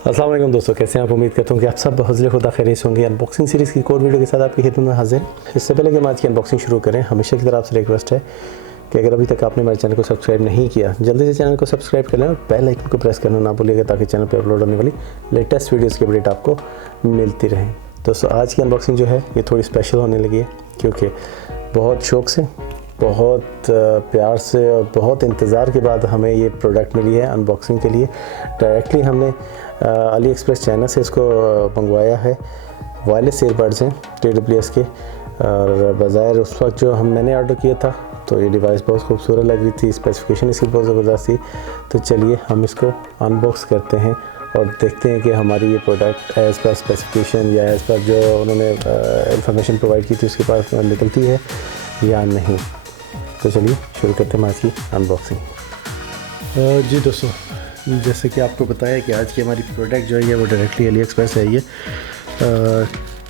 अस्सलाम वालेकुम दोस्तों, कैसे हैं आप? उम्मीद करता हूँ कि आप सब हज़र खुदा खैरियत होंगे। अनबॉक्सिंग सीरीज़ की एक और वीडियो के साथ आपकी खिदमत में हाजिर। इससे पहले कि हम आज की अनबॉक्सिंग शुरू करें, हमेशा की तरह आपसे रिक्वेस्ट है कि अगर अभी तक आपने हमारे चैनल को सब्सक्राइब नहीं किया, जल्दी से चैनल को सब्सक्राइब कर लें और बेल आइकन को प्रेस करना ना भूलिएगा ताकि चैनल पर अपलोड होने वाली लेटेस्ट वीडियोज़ की अपडेट आपको मिलती रहे। दोस्तों, आज की अनबॉक्सिंग जो है ये थोड़ी स्पेशल होने लगी है क्योंकि बहुत शौक़ से, बहुत प्यार से और बहुत इंतज़ार के बाद हमें ये प्रोडक्ट मिली है अनबॉक्सिंग के लिए। डायरेक्टली हमने अली एक्सप्रेस चाइना से इसको मंगवाया है। वायरलेस ईयरबड्स हैं TWS के, और बज़ाहिर उस वक्त जो मैंने ऑर्डर किया था तो ये डिवाइस बहुत खूबसूरत लग रही थी, स्पेसिफिकेशन इसकी बहुत ज़बरदस्त थी। तो चलिए हम इसको अनबॉक्स करते हैं और देखते हैं कि हमारी ये प्रोडक्ट एज़ पर स्पेसिफिकेशन या एज़ पर जो उन्होंने इंफॉर्मेशन प्रोवाइड की थी उसके पास निकलती है या नहीं। तो चलिए शुरू करते हैं आज की अनबॉक्सिंग। जी दोस्तों, जैसे कि आपको बताया कि आज की हमारी प्रोडक्ट जो है वो डायरेक्टली अली एक्सप्रेस है। ये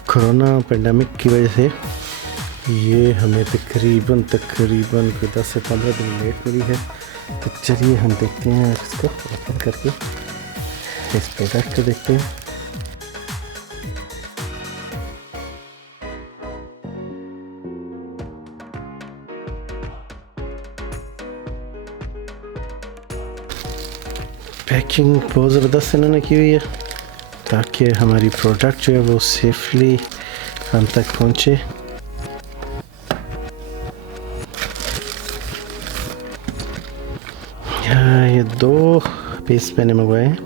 कोरोना पेंडेमिक की वजह से ये हमें तकरीबन कोई 10 से 15 दिन लेट मिली है। तो चलिए हम देखते हैं इसको ओपन करके, इस प्रोडक्ट को देखते हैं। पैकिंग बहुत ज़बरदस्त इन्होंने की हुई है ताकि हमारी प्रोडक्ट जो है वो सेफली हम तक पहुँचे। ये 2 पीस मैंने मंगवाए हैं।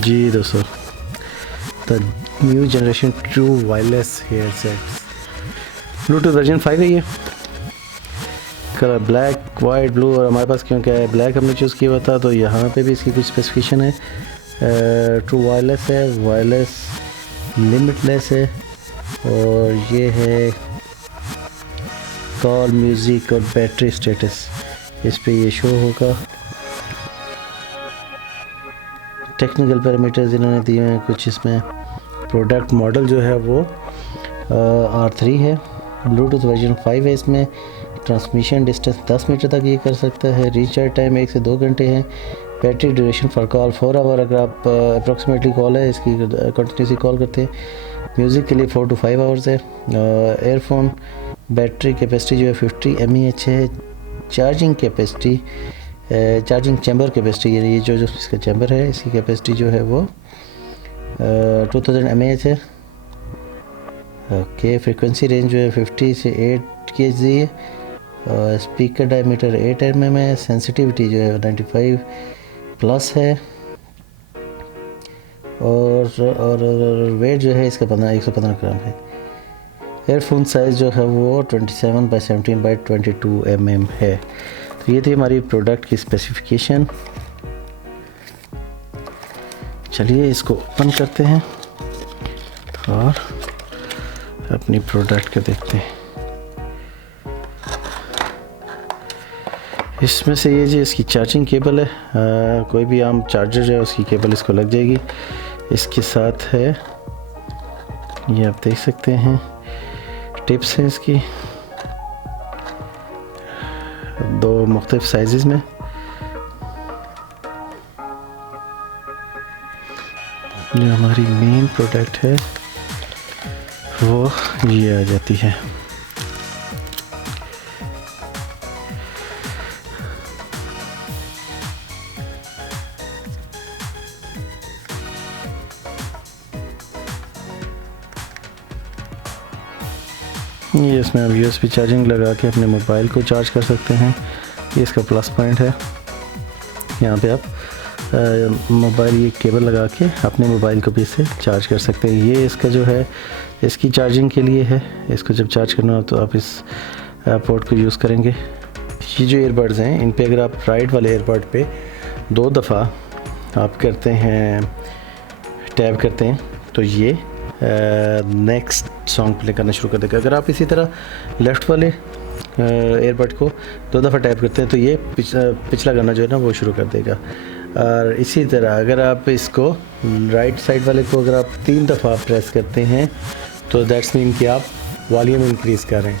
जी दोस्तों, the new generation true wireless ear sets, Bluetooth version 5 है। ये कलर ब्लैक, वाइट, ब्लू, और हमारे पास क्योंकि ब्लैक हमने चूज़ किया हुआ था तो यहाँ पे भी इसकी कुछ स्पेसिफिकेशन है। ट्रू वायरलेस है, वायरलेस लिमिटलेस है, और ये है कॉल, म्यूज़िक और बैटरी स्टेटस इस पे ये शो होगा। टेक्निकल पैरामीटर्स इन्होंने दिए हैं कुछ इसमें। प्रोडक्ट मॉडल जो है वो R3 है, ब्लूटूथ वर्जन 5 है। इसमें ट्रांसमिशन डिस्टेंस 10 मीटर तक ये कर सकता है। रिचार्ज टाइम 1 से 2 घंटे है। Battery duration for call 4 hour, अगर आप अप्रॉक्सीमेटली कॉल है इसकी कंटिन्यूसली कॉल करते हैं। म्यूज़िक के लिए 4 to 5 आवर्स है। एयरफोन बैटरी कैपेसिटी जो है 50 mAh है। Charging capacity, charging chamber capacity, ये जो इसका चैम्बर है इसकी कैपेसिटी जो है वो 2000 mAh है। ओके, फ्रीक्वेंसी रेंज जो है 50 से 8 kHz है। स्पीकर डायमीटर 8 mm है। सेंसिटिविटी जो है 95 प्लस है, और वेट जो है इसका 115 ग्राम है। एयरफोन साइज़ जो है वो 27x17x22 mm है। तो ये थी हमारी प्रोडक्ट की स्पेसिफिकेशन। चलिए इसको ओपन करते हैं और अपनी प्रोडक्ट को देखते हैं। इसमें से ये जी इसकी चार्जिंग केबल है। कोई भी आम चार्जर है उसकी केबल इसको लग जाएगी। इसके साथ है, ये आप देख सकते हैं, टिप्स हैं इसकी 2 मुख्तलिफ साइज़ में। जो हमारी मेन प्रोडक्ट है वो ये आ जाती है। ये इसमें आप USB चार्जिंग लगा के अपने मोबाइल को चार्ज कर सकते हैं। ये इसका प्लस पॉइंट है। यहाँ पे आप मोबाइल ये केबल लगा के अपने मोबाइल को भी इससे चार्ज कर सकते हैं। ये इसका जो है इसकी चार्जिंग के लिए है। इसको जब चार्ज करना हो तो आप इस पोर्ट को यूज़ करेंगे। ये जो ईयरबड्स हैं इन पे अगर आप राइट वाले ईयरबड पे 2 दफ़ा आप करते हैं, टैप करते हैं तो ये नेक्स्ट सॉन्ग प्ले करना शुरू कर देगा। अगर आप इसी तरह लेफ़्ट वाले ईयरबड को 2 दफ़ा टैप करते हैं तो ये पिछला गाना जो है ना वो शुरू कर देगा। और इसी तरह अगर आप इसको राइट साइड वाले को अगर आप 3 दफ़ा प्रेस करते हैं तो दैट्स मीन कि आप वॉल्यूम इंक्रीज़ कर रहे हैं।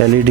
LED